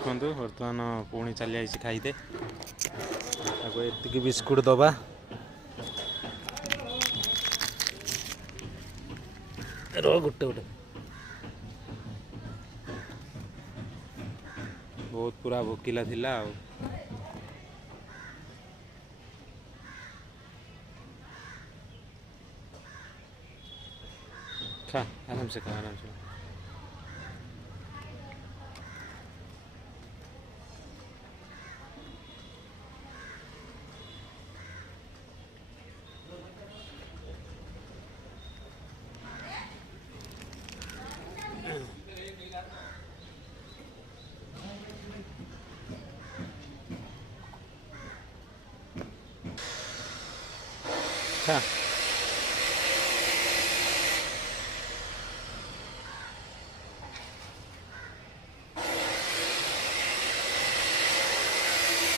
देखु बर्तमान पुणी चली आई खाईदे एतिक बिस्कुट दबा गोटे गोटे बहुत पूरा भोकिला थिला खा आराम से खा आराम से खा